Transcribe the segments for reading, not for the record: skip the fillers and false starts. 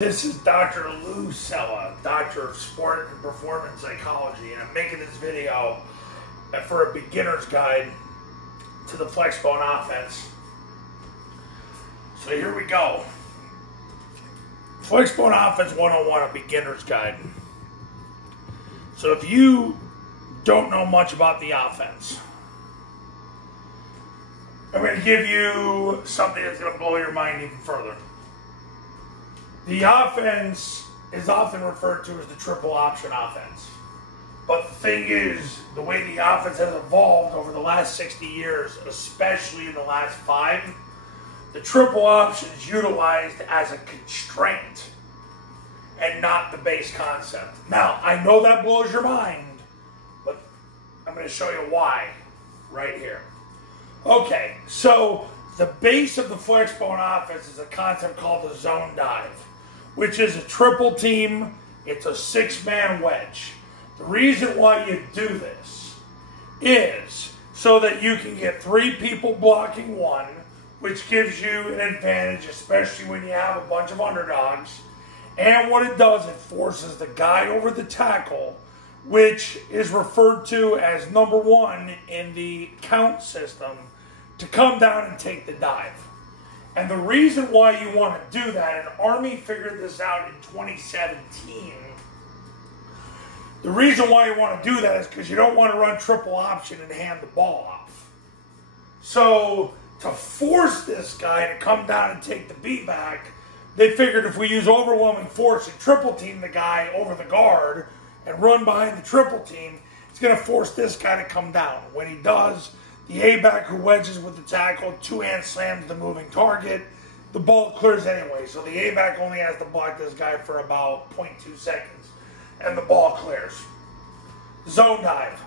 This is Dr. Lou Sella, Doctor of Sport and Performance Psychology, and I'm making this video for a beginner's guide to the Flexbone Offense. So here we go. Flexbone Offense 101, a beginner's guide. So if you don't know much about the offense, I'm going to give you something that's going to blow your mind even further. The offense is often referred to as the triple option offense. But the thing is, the way the offense has evolved over the last 60 years, especially in the last 5, the triple option is utilized as a constraint and not the base concept. Now, I know that blows your mind, but I'm going to show you why right here. Okay, so the base of the Flexbone Offense is a concept called the zone dive, which is a triple team. It's a 6-man wedge. The reason why you do this is so that you can get 3 people blocking 1, which gives you an advantage, especially when you have a bunch of underdogs. And what it does, it forces the guy over the tackle, which is referred to as number 1 in the count system, to come down and take the dive. And the reason why you want to do that, and Army figured this out in 2017, the reason why you want to do that is because you don't want to run triple option and hand the ball off. So to force this guy to come down and take the beat back, they figured if we use overwhelming force and triple team the guy over the guard and run behind the triple team, it's going to force this guy to come down. When he does, the A-back who wedges with the tackle, 2-hand slams the moving target, the ball clears anyway. So the A-back only has to block this guy for about 0.2 seconds, and the ball clears. Zone dive.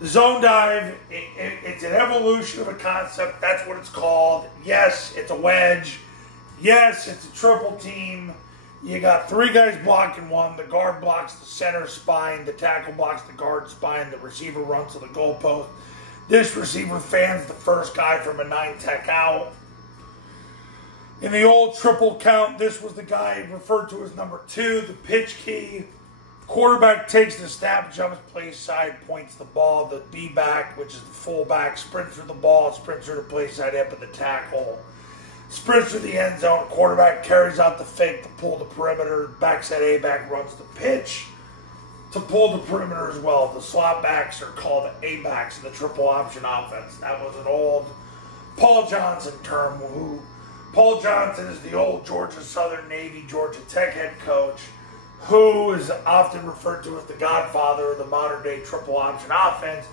The zone dive, it's an evolution of a concept. That's what it's called. Yes, it's a wedge. Yes, it's a triple team. You got 3 guys blocking 1. The guard blocks the center spine. The tackle blocks the guard spine. The receiver runs to the goalpost. This receiver fans the first guy from a 9-tech out. In the old triple count, this was the guy referred to as number 2, the pitch key. Quarterback takes the snap, jumps, plays side, points the ball. The B-back, which is the fullback, sprints through the ball, sprints through the play side, up at the tackle. Sprints through the end zone. Quarterback carries out the fake to pull the perimeter. Backside A-back runs the pitch to pull the perimeter as well. The slot backs are called A-backs in the triple option offense. That was an old Paul Johnson term. Paul Johnson is the old Georgia Southern Navy, Georgia Tech head coach, who is often referred to as the godfather of the modern day triple option offense.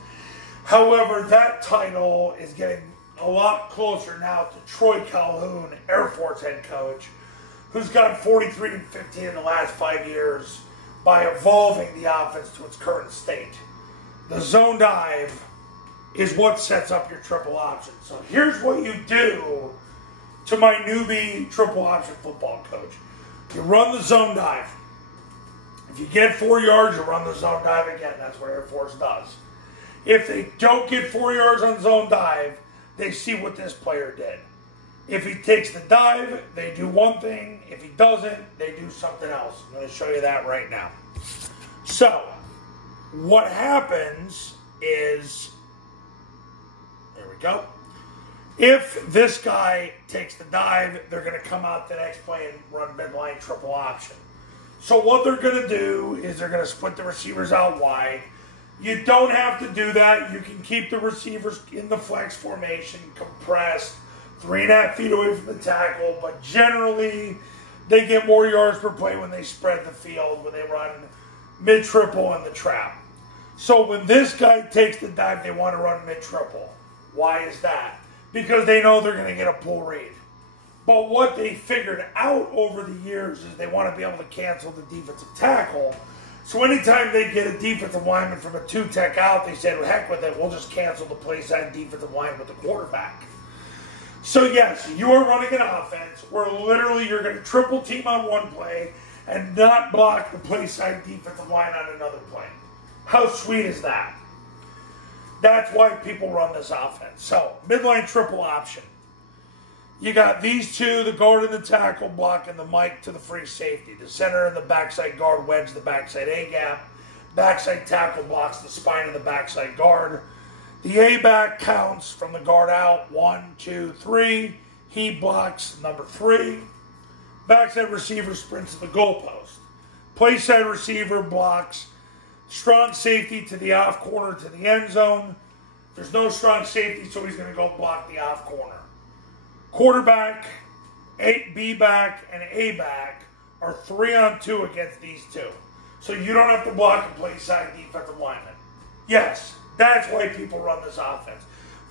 However, that title is getting a lot closer now to Troy Calhoun, Air Force head coach, who's got 43-15 in the last 5 years by evolving the offense to its current state. The zone dive is what sets up your triple option. So here's what you do to my newbie triple option football coach. You run the zone dive. If you get 4 yards, you run the zone dive again. That's what Air Force does. If they don't get 4 yards on zone dive, they see what this player did. If he takes the dive, they do one thing. If he doesn't, they do something else. I'm going to show you that right now. So, what happens is, there we go. If this guy takes the dive, they're going to come out the next play and run midline triple option. So what they're going to do is they're going to split the receivers out wide. You don't have to do that. You can keep the receivers in the flex formation, compressed, 3.5 feet away from the tackle, but generally they get more yards per play when they spread the field, when they run mid-triple in the trap. So when this guy takes the dive, they want to run mid-triple. Why is that? Because they know they're going to get a pull read. But what they figured out over the years is they want to be able to cancel the defensive tackle. So anytime they get a defensive lineman from a 2-tech out, they said, well, heck with it, we'll just cancel the play side defensive line with the quarterback. So yes, you are running an offense where literally you're going to triple team on one play and not block the play side defensive line on another play. How sweet is that? That's why people run this offense. So, midline triple option. You got these two, the guard and the tackle, blocking the mic to the free safety. The center and the backside guard wedge the backside A-gap. Backside tackle blocks the spine of the backside guard. The A-back counts from the guard out. 1, 2, 3. He blocks number 3. Backside receiver sprints to the goalpost. Play side receiver blocks strong safety to the off corner to the end zone. There's no strong safety, so he's going to go block the off corner. Quarterback, B-back, and A-back are 3-on-2 against these two. So you don't have to block and play side defensive lineman. Yes, that's why people run this offense.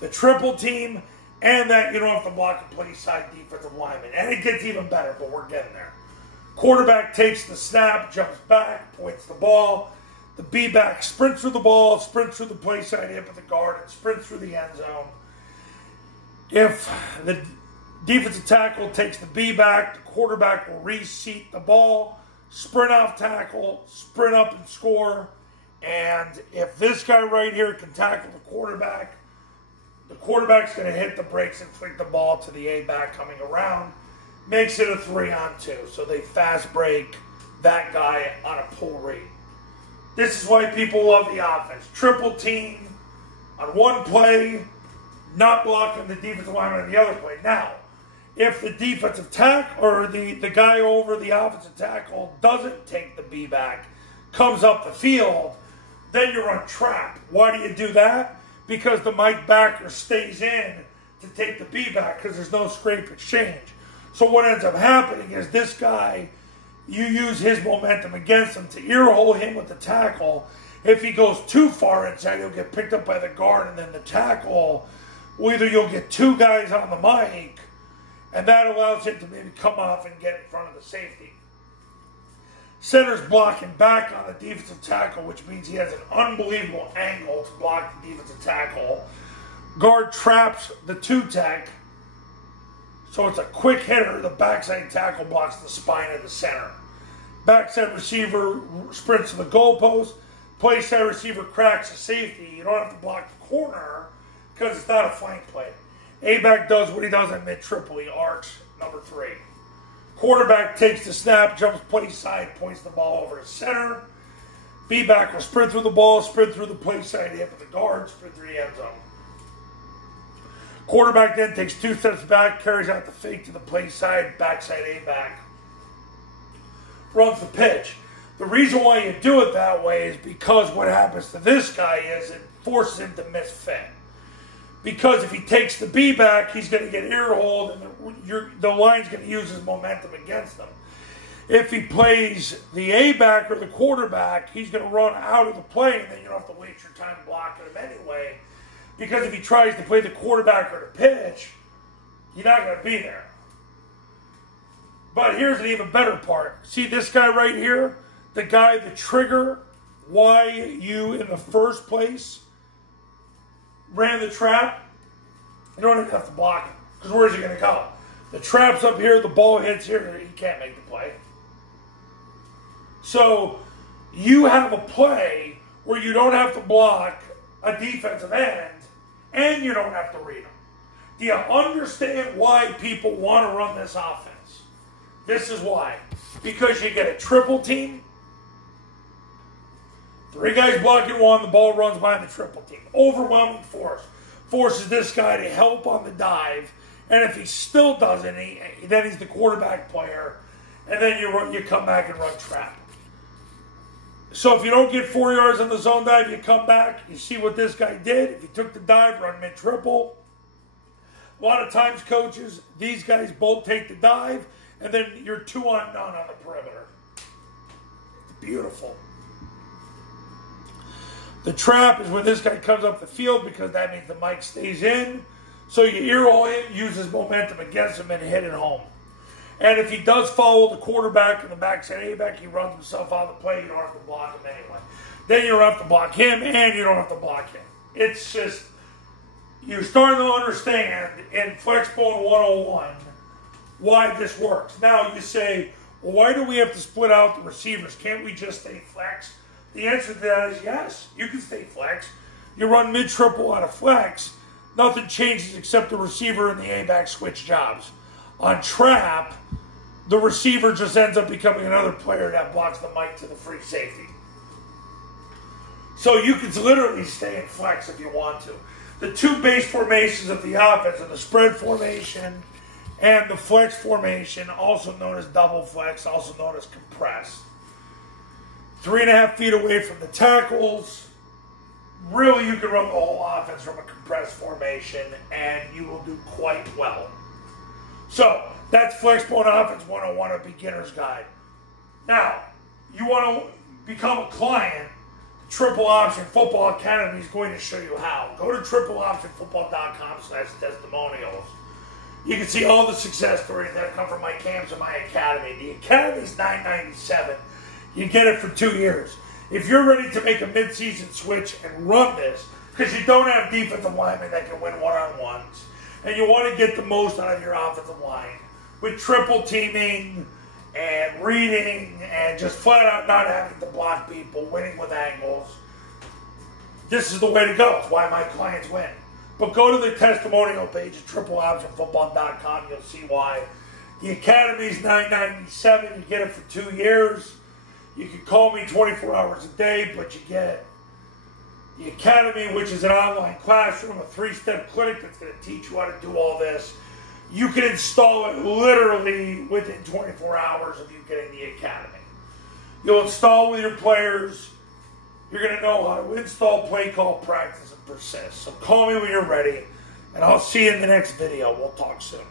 The triple team and that you don't have to block and play side defensive lineman. And it gets even better, but we're getting there. Quarterback takes the snap, jumps back, points the ball. The B-back sprints through the ball, sprints through the play side hip of the guard, and sprints through the end zone. If the defensive tackle takes the B-back, the quarterback will reseat the ball, sprint off tackle, sprint up and score. And if this guy right here can tackle the quarterback's going to hit the brakes and flick the ball to the A-back coming around. Makes it a 3-on-2. So they fast break that guy on a pull read. This is why people love the offense. Triple team on one play, not blocking the defensive lineman on the other play. Now, if the defensive tackle or the guy over the offensive tackle doesn't take the B back, comes up the field, then you run trap. Why do you do that? Because the Mike backer stays in to take the B back because there's no scrape exchange. So what ends up happening is this guy, you use his momentum against him to earhole him with the tackle. If he goes too far inside, he'll get picked up by the guard, and then the tackle, well, either you'll get two guys on the mic, and that allows him to maybe come off and get in front of the safety. Center's blocking back on the defensive tackle, which means he has an unbelievable angle to block the defensive tackle. Guard traps the two-tech, so it's a quick hitter. The backside tackle blocks the spine of the center. Backside receiver sprints to the goalpost. Play side receiver cracks the safety. You don't have to block the corner because it's not a flank play. A-back does what he does at mid-triple. He arcs number 3. Quarterback takes the snap, jumps play side, points the ball over to center. B-back will sprint through the ball, sprint through the play side hip of the guard, sprint through the end zone. Quarterback then takes 2 steps back, carries out the fake to the play side, backside A-back. Runs the pitch. The reason why you do it that way is because what happens to this guy is it forces him to misfit. Because if he takes the B back, he's going to get ear-holed, and the line's going to use his momentum against him. If he plays the A-back or the quarterback, he's going to run out of the play, and then you don't have to waste your time blocking him anyway. Because if he tries to play the quarterback or the pitch, you're not going to be there. But here's an even better part. See this guy right here? The guy, the trigger, why you in the first place ran the trap, you don't even have to block him. Because where's he going to go? The trap's up here, the ball hits here, he can't make the play. So you have a play where you don't have to block a defensive end, and you don't have to read them. Do you understand why people want to run this offense? This is why. Because you get a triple team, 3 guys blocking 1, the ball runs by the triple team. Overwhelming force. Forces this guy to help on the dive, and if he still doesn't, then he's the quarterback player, and then you come back and run trap. So if you don't get 4 yards on the zone dive, you come back, you see what this guy did. If he took the dive, run mid-triple. A lot of times, coaches, these guys both take the dive, and then you're 2-on-none on the perimeter. It's beautiful. The trap is when this guy comes up the field because that means the mic stays in. So you ear-hole him, use his momentum against him, and hit it home. And if he does follow the quarterback in the backside A-back, he runs himself out of the play. You don't have to block him anyway. Then you don't have to block him, and you don't have to block him. It's just, you're starting to understand in Flexbone 101 why this works. Now you say, well, why do we have to split out the receivers? Can't we just stay flex? The answer to that is yes, you can stay flex. You run mid-triple out of flex, nothing changes except the receiver and the A-back switch jobs. On trap, the receiver just ends up becoming another player that blocks the mic to the free safety. So you can literally stay in flex if you want to. The two base formations of the offense are the spread formation and the flex formation, also known as double flex, also known as compressed. 3.5 feet away from the tackles. Really, you can run the whole offense from a compressed formation, and you will do quite well. So, that's Flexbone Offense 101, a beginner's guide. Now, you want to become a client, the Triple Option Football Academy is going to show you how. Go to tripleoptionfootball.com/testimonials. You can see all the success stories that come from my camps and my academy. The academy is $9.97. You get it for 2 years. If you're ready to make a mid-season switch and run this, because you don't have defensive linemen that can win one-on-ones, and you want to get the most out of your offensive line with triple teaming and reading and just flat out not having to block people, winning with angles, this is the way to go. It's why my clients win. But go to the testimonial page at tripleoptionfootball.com. You'll see why. The academy is $9.97. You get it for 2 years. You can call me 24 hours a day, but you get the academy, which is an online classroom, a 3-step clinic that's going to teach you how to do all this. You can install it literally within 24 hours of you getting the academy. You'll install with your players. You're going to know how to install, play call, practice, and persist. So call me when you're ready, and I'll see you in the next video. We'll talk soon.